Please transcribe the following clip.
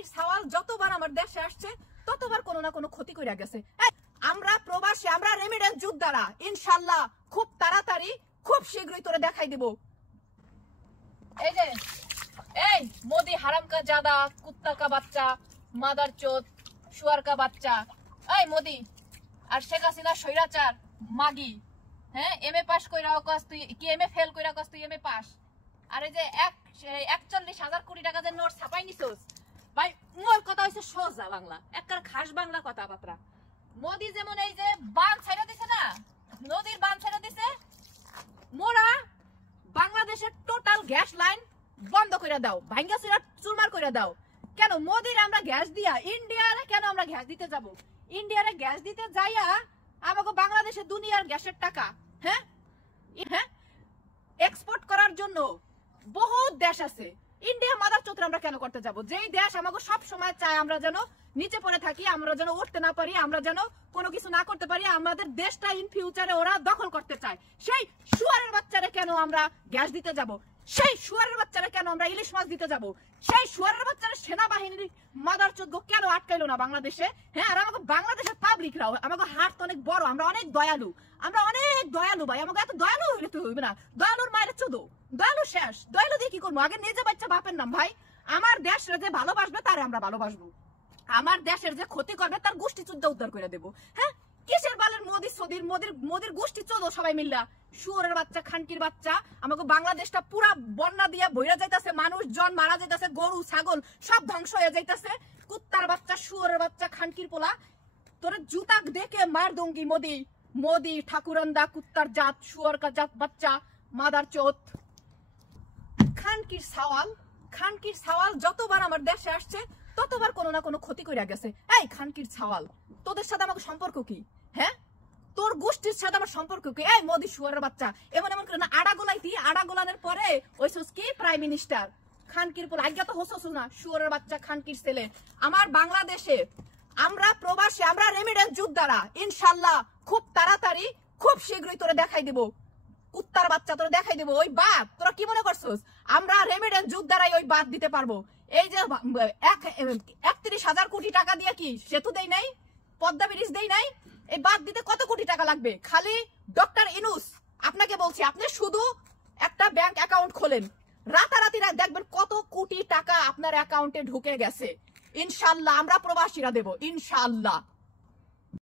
খানকির সাওয়াল যতবার আমার দেশে আসছে ততবার কোনো না কোনো ক্ষতি কইরা গেছে। আমরা প্রবাসী, আমরা রেমিডেন্স যোদ্ধারা ইনশাআল্লাহ খুব তাড়াতাড়ি খুব শীঘ্রই তোরে দেখাই দেব। এই যে এই মোদি হারাম কা জাদা, কুত্তা কা বাচ্চা, মাদার চোদ, শুয়ার কা বাচ্চা, এই মোদি আর শেখ হাসিনা স্বৈরাচার মাগি, হ্যাঁ এমএ পাস কইরা কস তুই কি এমএ ফেল কইরা কস তুই এমএ পাস, আর এই যে 41,000 কোটি টাকা যে নোট ছাপাই নিছস ভাই, মোর কথা হইছে সোজা বাংলা, একবার খাস বাংলা কথাবার্তা। মোদি যেমন এই যে বান ছাইরা দিছে না, নদীর বান ছাইরা দিছে, মোরা বাংলাদেশের টোটাল গ্যাস লাইন বন্ধ করে দাও, ভাঙ্গা চুরমার করে দাও। কেন মোদির আমরা গ্যাস দিয়া ইন্ডিয়ারে কেন আমরা গ্যাস দিতে যাব? ইন্ডিয়ারে গ্যাস দিতে যাইয়া আমাকে বাংলাদেশের দুনিয়ার গ্যাসের টাকা হ্যাঁ হ্যাঁ এক্সপোর্ট করার জন্য বহুত দেশ আছে। ইন্ডিয়া মাদার চোত্র আমরা কেন করতে যাব? যেই দেশ আমাকে সব সময় চায় আমরা যেন নিচে পড়ে থাকি, আমরা যেন উঠতে না পারি, আমরা যেন কোনো কিছু না করতে পারি, আমাদের দেশটা ইন ফিউচারে ওরা দখল করতে চায়। সেই শুয়ারের বাচ্চারা কেন আমরা গ্যাস দিতে যাব? সেই শুয়ারের বাচ্চারা কেন আমরা ইলিশ মাছ দিতে যাব? সেই শুয়ারের বাচ্চারা সেনাবাহিনীর মাদার চোদ্দ কেন আটকাইলো না বাংলাদেশে? হ্যাঁ, আর আমাকে বাংলাদেশের পাবলিকরাও, আমাকে হাত অনেক বড়, আমরা অনেক দয়ালু, আমরা অনেক দয়ালু ভাই, আমাকে এত দয়ালু হইলে তো হইবে না। দয়ালুর মায়ের চোদো, দয়ালু শেষ, দয়ালু দিয়ে কি করবো? আগে নিজে বাচ্চা বাপের নাম ভাই। আমার দেশরা যে ভালোবাসবে তারে আমরা ভালোবাসবো, আমার দেশের যে ক্ষতি করবে তার গোষ্ঠী চুদ্দা উদ্ধার করে দেবো। হ্যাঁ, কিসের বালের মোদি সদির মোদির গোষ্ঠী চোদো সবাই মিল্লা, শুয়োরের বাচ্চা, খানকির বাচ্চা। আমাকে বাংলাদেশটা পুরা বন্যা দিয়া বইরা যাইতাছে, মানুষজন মারা যাইতাছে, গরু ছাগল সব ধ্বংস হয়ে যাইতাছে। কুত্তার বাচ্চা, শুয়োরের বাচ্চা, খানকির পোলা, তোর জুতা দেখে মার দঙ্গি মোদি, মোদি ঠাকুরন্দা, কুত্তার জাত, শুয়োর কা জাত বাচ্চা, মাদার চোদ। খানকির সাওয়াল যতবার আমার দেশে আসছে ততবার কোনো না কোনো ক্ষতি কইরা গেছে। এই খানকির সাওয়াল, তোদের সাথে আমাকে সম্পর্ক কি? হ্যাঁ, তোর গোষ্ঠীর সাথে আমার সম্পর্ক কি? এই মোদি শুয়ারের বাচ্চা, এমন করে না আড়া গোলাইতি, আড়া গোলানের পরে ওইসস কি প্রাইম মিনিস্টার। খানকির পোলা আজ্ঞা তো হসস না, শুয়ারের বাচ্চা, খানকির ছেলে। আমার বাংলাদেশে আমরা প্রবাসী, আমরা রেমিডেন্স যোদ্ধারা ইনশাআল্লাহ খুব তাড়াতাড়ি খুব শীঘ্রই তোরে দেখাই দেব। কুত্তার বাচ্চা তোরে দেখাই দেবো। ওই বাদ তোরা কি মনে করছস আমরা রেমিডেন্স যোদ্ধারাই ওই বাদ দিতে পারবো? এই যে 31,000 কোটি টাকা দিয়ে কি সেতু দেই নাই, পদ্মা ব্রিজ দেই নাই? এই বাদ দিতে কত কোটি টাকা লাগবে? খালি ডক্টর ইনুস আপনাকে বলছি, আপনি শুধু একটা ব্যাংক অ্যাকাউন্ট খোলেন, রাতারাতি দেখবেন কত কোটি টাকা আপনার অ্যাকাউন্টে ঢুকে গেছে। ইনশাআল্লাহ আমরা প্রবাসীরা দেব ইনশাআল্লাহ।